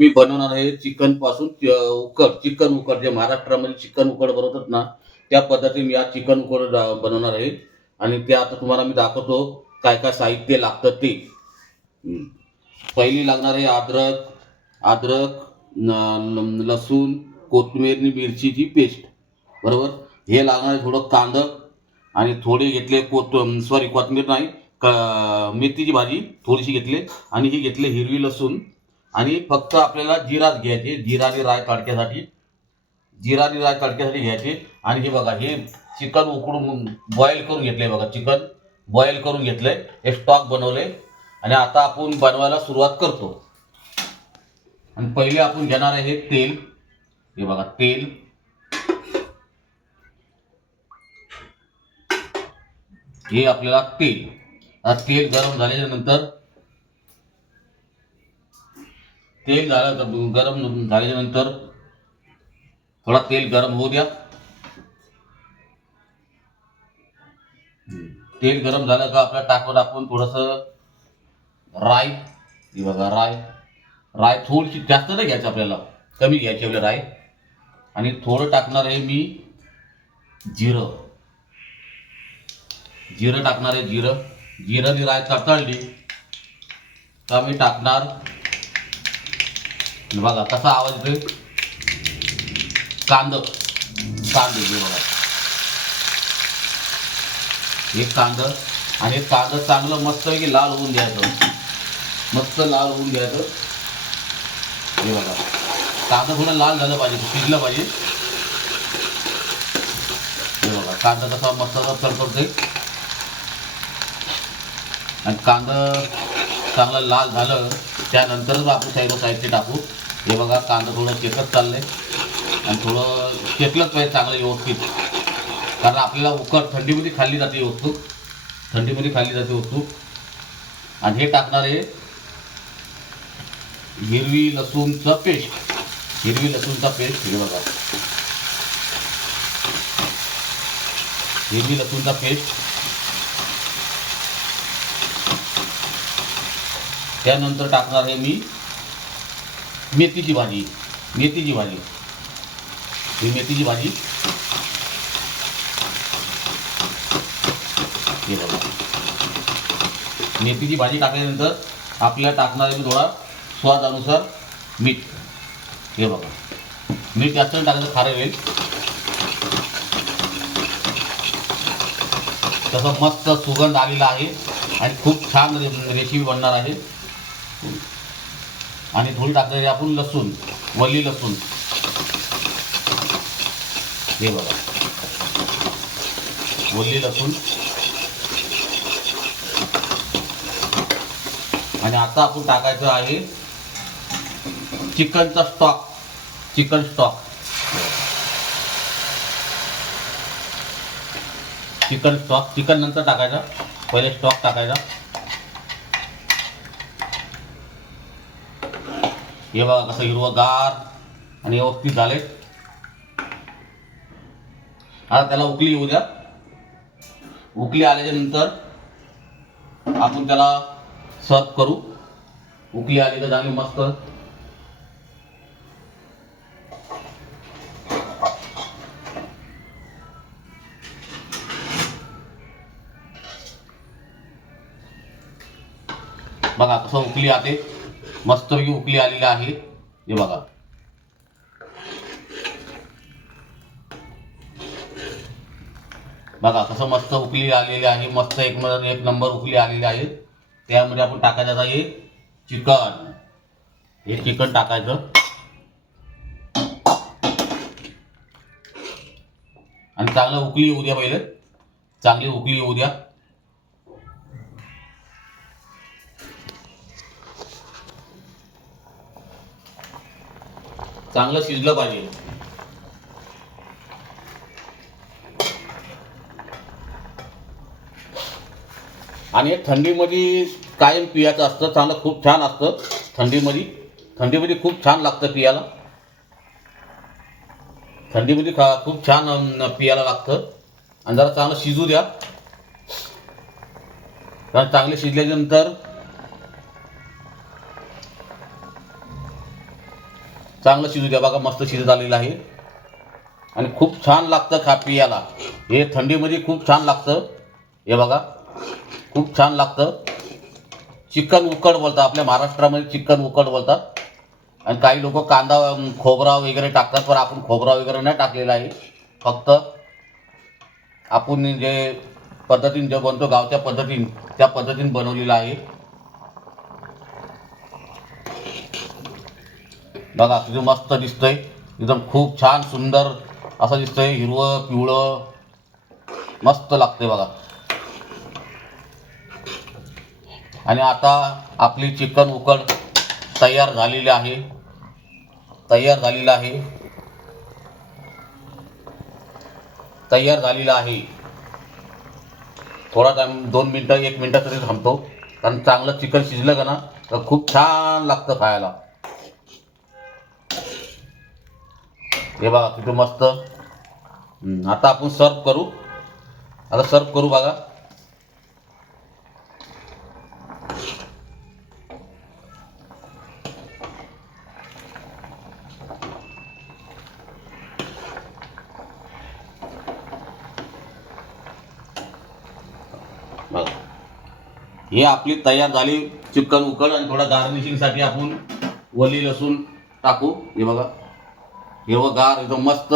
मी बनवणार आहे चिकनपासून च- उकड चिकन उकड जे महाराष्ट्रामध्ये चिकन उकड बनवतात ना त्या पद्धतीने मी आज चिकन उकड बनवणार आहे. आणि ते आता तुम्हाला मी दाखवतो काय काय साहित्य लागतं ते. पहिली लागणार आहे अद्रक अद्रक लसूण कोथमीर आणि मिरचीची पेस्ट. बरोबर? हे लागणार आहे थोडं कांदं आणि थोडे घेतले कोथ सॉरी कोथमीर नाही क- मेथीची भाजी थोडीशी घेतली आणि ही घेतली हिरवी लसूण. आणि फक्त आपल्याला जिराच घ्यायचे जिरा आणि राय तडक्यासाठी जिरा आणि राय तडक्यासाठी घ्यायचे. आणि हे बघा हे चिकन उकडून बॉईल करून घेतलंय बघा चिकन बॉईल करून घेतलंय. हे स्टॉक बनवले आणि आता आपण बनवायला सुरुवात करतो. आणि पहिले आपण घेणार आहे हे तेल. हे बघा तेल. हे आपल्याला तेल. आता तेल गरम झाल्याच्यानंतर तेल झालं गरम झाल्यानंतर थोडा तेल गरम होऊ द्या. तेल गरम झालं का आपल्याला टाकून आपण थोडंसं राय बघा राय राय थोडीशी जास्त नाही घ्यायचं आपल्याला कमी घ्यायची आपल्याला राय आणि थोडं टाकणार आहे मी जिरं. जिरं टाकणार आहे जिरं. जिरं आणि राय तळतळली का मी टाकणार? बघा कसा आवाज येतोय? कांद. कांद हे बघा. एक कांद आणि एक कांद चांगलं मस्त की लाल होऊन द्यायचं. मस्त लाल होऊन द्यायचं. हे बघा. कांदा थोडं लाल झालं पाहिजे शिजलं पाहिजे. हे बघा कांदा कसा मस्त तडतडतोय आणि कांदा चांगलं लाल झालं त्यानंतरच आपण साईडला साईडचे टाकू. हे बघा कांदा थोडं शेकत चाललंय आणि थोडं शेकलंच पाहिजे चांगलं व्यवस्थित. कारण आपल्याला उकर थंडीमध्ये खाल्ली जाते वस्तू. थंडीमध्ये खाल्ली जाते वस्तू. आणि हे टाकणार आहे हिरवी लसूणचं पेस्ट. हिरवी लसूणचा पेस्ट हे बघा. हिरवी लसूणचा पेस्ट. त्यानंतर टाकणार आहे मी मेथीची भाजी. मेथीची भाजी. ही मेथीची भाजी. हे बघा. मेथीची भाजी टाकल्यानंतर आपल्याला टाकणार आहे मी थोडा स्वादानुसार मीठ. हे बघा. मीठ जास्त नाही टाकलं खारं होईल तसं मस्त सुगंध आलेला आहे. आणि खूप छान रे- रेसिपी बनणार आहे. आणि थोडी टाकणार आहे आपण लसूण वली लसूण. हे बघा. वल्ली लसूण. आणि आता आपण टाकायचं आहे चिकनचा stock chicken stock chicken stock chicken नंतर टाकायचा. पहिले स्टॉक टाकायचा. हे बघा कसं हिरवगार आणि व्यवस्थित झाले. आता त्याला उकली येऊ द्या. उकली आल्याच्यानंतर आपण त्याला सर्व करू. उकली आली तर चांगली मस्त. बघा कसं उकली आते. मस्तपैकी उकली आलेली आहे. हे बघा. बघा कसं मस्त उकली आलेली आहे. मस्त एक एक नंबर उकली आलेली आहे. त्यामध्ये आपण टाकायचं आता हे चिकन. हे चिकन टाकायचं. आणि चांगलं उकली येऊ द्या पहिले. चांगली उकली येऊ द्या. चांगलं शिजलं पाहिजे. आणि थंडीमध्ये कायम पियाचं असतं चांगलं खूप छान असतं थंडीमध्ये. थंडीमध्ये खूप छान लागतं पियाला. थंडीमध्ये खा खूप छान पियाला लागतं. आणि जरा चांगलं शिजू द्या. कारण चांगले शिजल्यानंतर चांगलं शिजू द्या बघा मस्त शिजत आलेलं आहे. आणि खूप छान लागतं खा पियाला हे थंडीमध्ये खूप छान लागतं. हे बघा खूप छान लागतं. चिकन उकड बोलतात आपल्या महाराष्ट्रामध्ये चिकन उकड बोलतात. आणि काही लोक कांदा खोबरा वगैरे टाकतात पण आपण खोबरा वगैरे नाही टाकलेला आहे. फक्त आपण जे पद्धतीने जे बनतो गावच्या पद्धतीने त्या पद्धतीने बनवलेलं आहे. बघा किती मस्त दिसतंय. एकदम खूप छान सुंदर असं दिसतंय. हिरवं पिवळं. मस्त लागतंय बघा. आणि आता आपली चिकन उकड तयार झालेली आहे. तयार झालेलं आहे. तयार झालेलं आहे. थोडा टाइम दोन मिनटं एक मिनटं तरी थांबतो. कारण चांगलं चिकन शिजलं का ना तर खूप छान लागतं खायला. हे बघा किती मस्त. आता आपण सर्व करू. आता सर्व करू बघा. बघा. हे आपली तयार झाली चिकन उकड आणि थोडा गार्निशिंगसाठी आपण वली लसूण टाकू. हे बघा. हिरवंगार एकदम मस्त.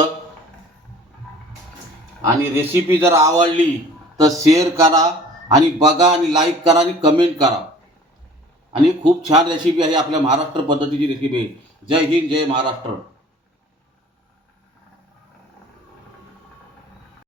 आणि रेसिपी जर आवडली तर शेअर करा आणि बघा आणि लाईक करा आणि कमेंट करा. आणि खूप छान रेसिपी आहे आपल्या महाराष्ट्र पद्धतीची रेसिपी आहे जय हिंद जय महाराष्ट्र.